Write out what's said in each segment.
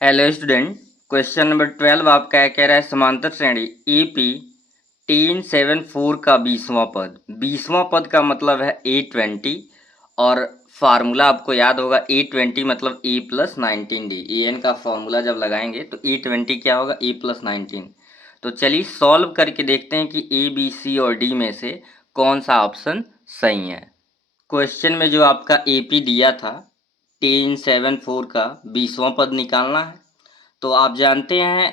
Hello student. Question number 12 आपका है, कह रहा है समांतर श्रेणी ईपी 374 का 20वां पद। 20वां पद का मतलब है A20 और फार्मूला आपको याद होगा A20 मतलब E प्लस 19D। EN का फार्मूला जब लगाएंगे तो E20 क्या होगा, E प्लस 19। तो चलिए सॉल्व करके देखते हैं कि A, B, C और D में से कौन सा ऑप्शन सही है। क्वेश्चन में जो आपका AP दिया था 374 का 20वां पद निकालना है। तो आप जानते हैं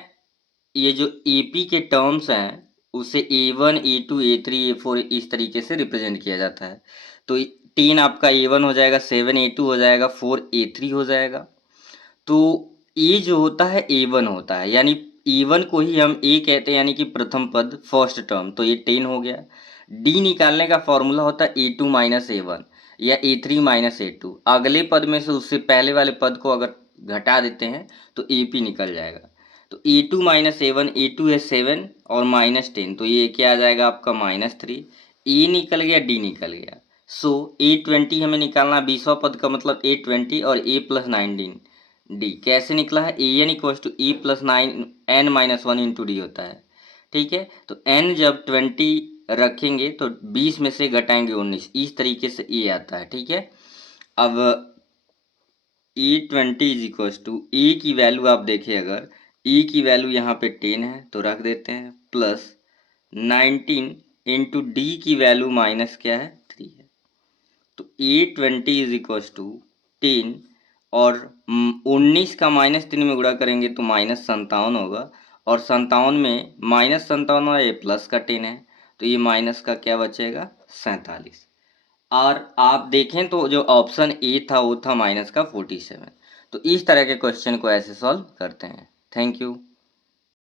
ये जो एपी के टर्म्स हैं उसे A1, A2, A3, A4 इस तरीके से रिप्रेजेंट किया जाता है। तो 10 आपका A1 हो जाएगा, 7 A2 हो जाएगा, 4 A3 हो जाएगा। तो ये जो होता है A1 होता है, यानी A1 को ही हम A कहते हैं, यानी कि प्रथम पद फर्स्ट टर्म। तो ये 10 हो गया। D निकालने का फॉर्मूला होता है A2 माइनस A1 या A3 माइनस A2। अगले पद में से उससे पहले वाले पद को अगर घटा देते हैं तो AP निकल जाएगा। तो A2 माइनस A1, A2 है 7 और माइनस 10, तो ये क्या आ जाएगा आपका -3। E निकल गया, D निकल गया। सो A20 हमें निकालना, 20वां पद का मतलब A20 और A प्लस 19 D कैसे निकला है, AN equals to E plus 9 N minus 1 into D होता है। ठीक है, तो N जब 20 रखेंगे तो 20 में से घटाएंगे 19, इस तरीके से E आता है। ठीक है, अब E20 is equals to E की वैल्यू आप देखें, अगर E की वैल्यू यहाँ पे 10 है तो रख देते हैं, प्लस 19 इंटू डी की वैल्यू माइनस क्या है 3 है। तो A20 इज इक्वल्स टू 10 और 19 का -3 में गुणा करेंगे तो -57 होगा, और 57 में -57 और ये प्लस का 10 है, तो ये माइनस का क्या बचेगा 47। और आप देखें तो जो ऑप्शन ए था वो था -47। तो इस तरह के क्वेश्चन को ऐसे सॉल्व करते हैं। Thank you.